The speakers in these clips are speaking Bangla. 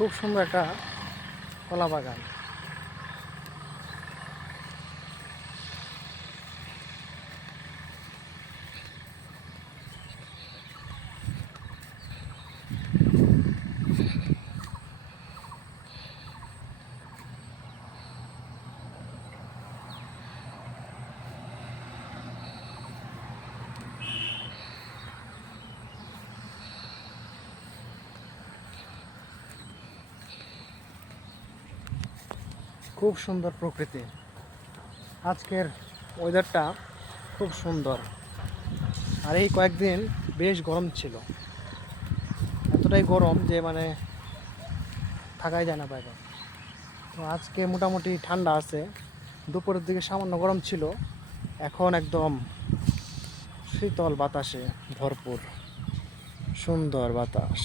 খুব সুন্দর একটা কলা বাগান। খুব সুন্দর প্রকৃতি আজকের ওয়েদারটা খুব সুন্দর। আর এই কয়েকদিন বেশ গরম ছিল। এতটাই গরম যে মানে থাকাই যায় না বাইরে। তো আজকে মোটামুটি ঠান্ডা আছে। দুপুরের দিকে সামান্য গরম ছিল। এখন একদম শীতল বাতাসে ভরপুর। সুন্দর বাতাস।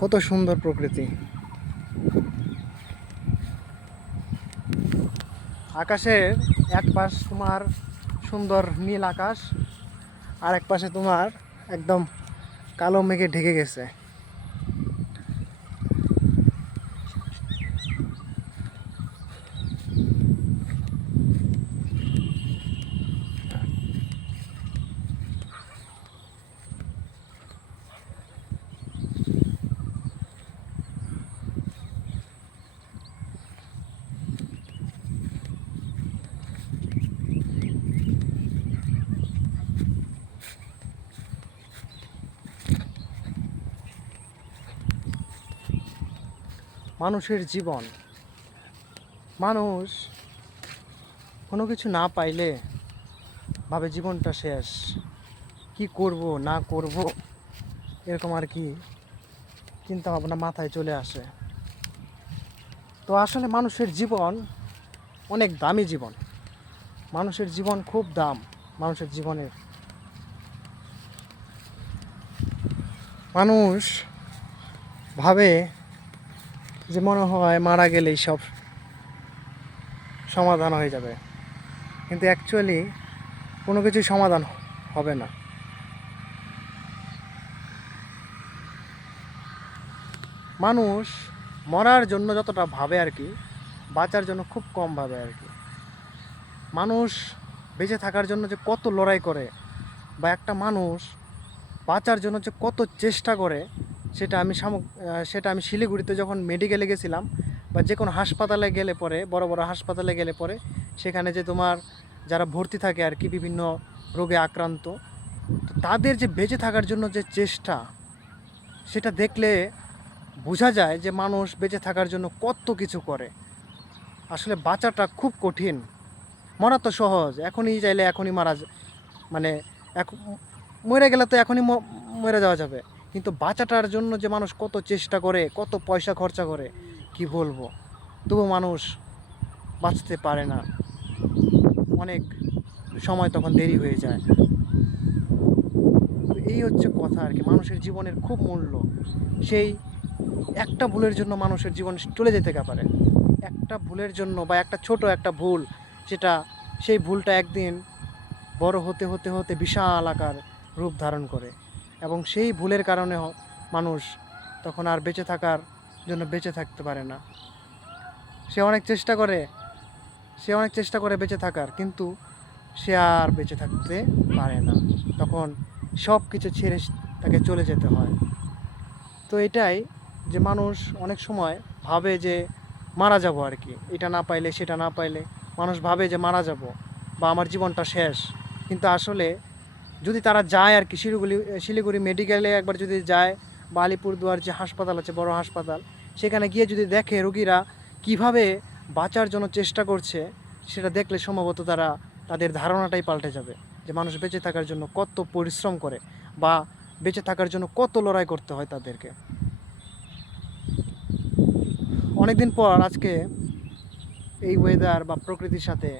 কত সুন্দর প্রকৃতি। আকাশের এক পাশ তোমার সুন্দর নীল আকাশ আর এক পাশে তোমার একদম কালো মেঘে ঢেকে গেছে। মানুষের জীবন। মানুষ কোনো কিছু না পাইলে ভাবে জীবনটা শেষ। কি করব, না করব, এরকম আর কি চিন্তা ভাবনা মাথায় চলে আসে। তো আসলে মানুষের জীবন অনেক দামি জীবন। মানুষের জীবন খুব দাম, মানুষের জীবনের। মানুষ ভাবে যে মনে হয় মারা গেলেই সব সমাধান হয়ে যাবে। কিন্তু অ্যাকচুয়ালি কোনো কিছুই সমাধান হবে না। মানুষ মরার জন্য যতটা ভাবে আর কি, বাঁচার জন্য খুব কম ভাবে আর কি। মানুষ বেঁচে থাকার জন্য যে কত লড়াই করে বা একটা মানুষ বাঁচার জন্য যে কত চেষ্টা করে সেটা আমি আহ, সেটা আমি শিলিগুড়িতে যখন মেডিকেলে গেছিলাম বা যে কোনো হাসপাতালে গেলে পরে বড় বড় হাসপাতালে গেলে পরে সেখানে যে তোমার যারা ভর্তি থাকে আর কি বিভিন্ন রোগে আক্রান্ত তাদের যে বেঁচে থাকার জন্য যে চেষ্টা সেটা দেখলে বোঝা যায় যে মানুষ বেঁচে থাকার জন্য কত কিছু করে। আসলে বাঁচাটা খুব কঠিন। মরা তো সহজ এখনই চাইলে এখনই মারা মানে এখন মরে গেলে তো এখনই মরে যাওয়া যাবে। কিন্তু বাঁচাটার জন্য যে মানুষ কত চেষ্টা করে, কত পয়সা খরচা করে, কি বলব? তবু মানুষ বাঁচতে পারে না। অনেক সময় তখন দেরি হয়ে যায়। এই হচ্ছে কথা আর কি, মানুষের জীবনের খুব মূল্য। সেই একটা ভুলের জন্য মানুষের জীবন চলে যেতে পারে। একটা ভুলের জন্য বা একটা ছোট একটা ভুল, যেটা সেই ভুলটা একদিন বড় হতে হতে হতে বিশাল আকার রূপ ধারণ করে। এবং সেই ভুলের কারণে মানুষ তখন আর বেঁচে থাকার জন্য বেঁচে থাকতে পারে না। সে অনেক চেষ্টা করে, সে অনেক চেষ্টা করে বেঁচে থাকার, কিন্তু সে আর বেঁচে থাকতে পারে না। তখন সব কিছু ছেড়ে তাকে চলে যেতে হয়। তো এটাই যে মানুষ অনেক সময় ভাবে যে মারা যাব আর কি। এটা না পাইলে সেটা না পাইলে মানুষ ভাবে যে মারা যাব বা আমার জীবনটা শেষ। কিন্তু আসলে যদি তারা যায় আর কি শিলিগুড়ি শিলিগুড়ি মেডিকেলে একবার যদি যায়, বা আলিপুরদুয়ার যে হাসপাতাল আছে, বড় হাসপাতাল, সেখানে গিয়ে যদি দেখে রোগীরা কীভাবে বাঁচার জন্য চেষ্টা করছে, সেটা দেখলে সম্ভবত তারা তাদের ধারণাটাই পাল্টে যাবে যে মানুষ বেঁচে থাকার জন্য কত পরিশ্রম করে, বা বেঁচে থাকার জন্য কত লড়াই করতে হয় তাদেরকে। অনেকদিন পর আজকে এই ওয়েদার বা প্রকৃতির সাথে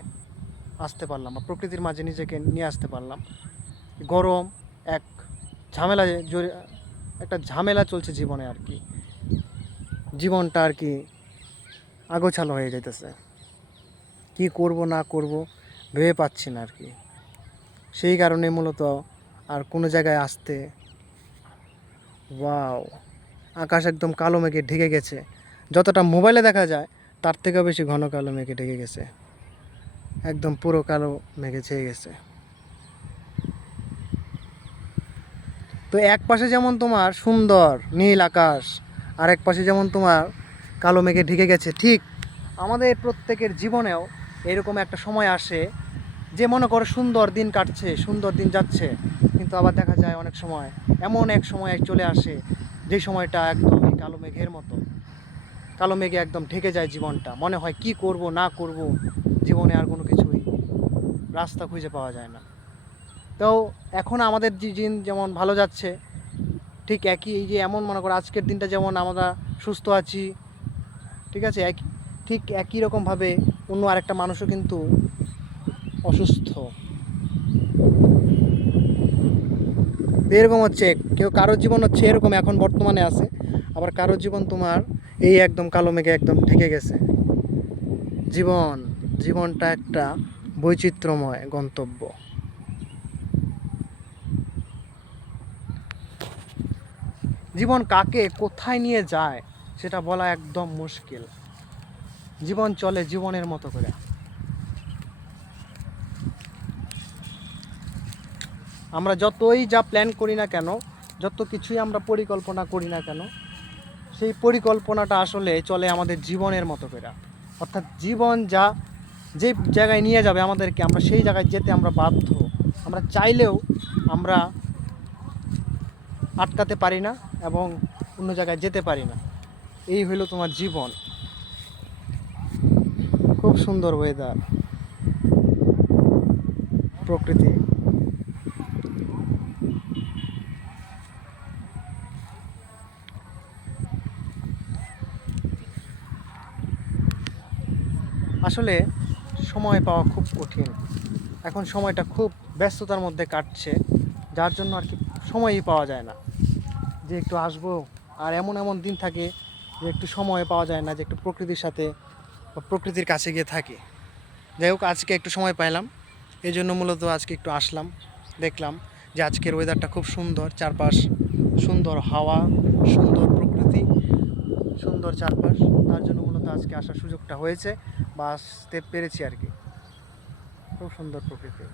আসতে পারলাম, বা প্রকৃতির মাঝে নিজেকে নিয়ে আসতে পারলাম। গরম, এক ঝামেলা একটা ঝামেলা চলছে জীবনে আর কি। জীবনটা আর কি আগোছালো হয়ে যাইতেছে। কি কি করব, না করব, ভেবে পাচ্ছি না আর কি। সেই কারণে মূলত আর কোনো জায়গায় আসতে, ওয়াও, আকাশ একদম কালো মেঘে ঢেকে গেছে। যতটা মোবাইলে দেখা যায়, তার থেকেও বেশি ঘন কালো মেঘে ঢেকে গেছে। একদম পুরো কালো মেঘে ছেয়ে গেছে। তো এক পাশে যেমন তোমার সুন্দর, নীল আকাশ আর এক পাশে যেমন তোমার কালো মেঘে ঢেকে গেছে, ঠিক আমাদের প্রত্যেকের জীবনেও এরকম একটা সময় আসে যে মনে করো সুন্দর দিন কাটছে, সুন্দর দিন যাচ্ছে, কিন্তু আবার দেখা যায় অনেক সময়, এমন এক সময় চলে আসে যে সময়টা একদম কালো মেঘের মতো। কালো মেঘে একদম ঢেকে যায় জীবনটা, মনে হয় কি করব, না করব, জীবনে আর কোনো কিছুই রাস্তা খুঁজে পাওয়া যায় না। তো এখন আমাদের যে দিন যেমন ভালো যাচ্ছে, ঠিক একই এই যে এমন মনে করো আজকের দিনটা যেমন আমরা সুস্থ আছি, ঠিক আছে, একই, ঠিক একই রকমভাবে অন্য আরেকটা মানুষও কিন্তু অসুস্থ। এরকম হচ্ছে, কেউ কারোর জীবন হচ্ছে এরকম এখন বর্তমানে আছে, আবার কারোর জীবন তোমার এই একদম কালো মেঘে একদম ঢেকে গেছে। জীবন, জীবনটা একটা বৈচিত্র্যময় গন্তব্য। জীবন কাকে কোথায় নিয়ে যায় সেটা বলা একদম মুশকিল। জীবন চলে জীবনের মতো করে। আমরা যতই যা প্ল্যান করি না কেন, যত কিছুই আমরা পরিকল্পনা করি না কেন, সেই পরিকল্পনাটা আসলে চলে আমাদের জীবনের মতো করে। অর্থাৎ জীবন যা, যে জায়গায় নিয়ে যাবে আমাদেরকে, আমরা সেই জায়গায় যেতে আমরা বাধ্য। আমরা চাইলেও আমরা আটকাতে পারি না এবং অন্য জায়গায় যেতে পারি না। এই হলো তোমার জীবন। খুব সুন্দর ওয়েদার প্রকৃতি। আসলে সময় পাওয়া খুব কঠিন। এখন সময়টা খুব ব্যস্ততার মধ্যে কাটছে, যার জন্য আর কি সময়ই পাওয়া যায় না। যে একটু আসব, আর এমন এমন দিন থাকে যে একটু সময় পাওয়া যায় না, যে একটু প্রকৃতির সাথে বা প্রকৃতির কাছে গিয়ে থাকি। যাই হোক, আজকে একটু সময় পাইলাম, এই জন্য মূলত আজকে একটু আসলাম, দেখলাম যে আজকের ওয়েদারটা খুব সুন্দর, চারপাশ সুন্দর হাওয়া, সুন্দর প্রকৃতি, সুন্দর চারপাশ, তার জন্য মূলত আজকে আসার সুযোগটা হয়েছে, বা আসতে পেরেছি আর কি। খুব সুন্দর প্রকৃতি।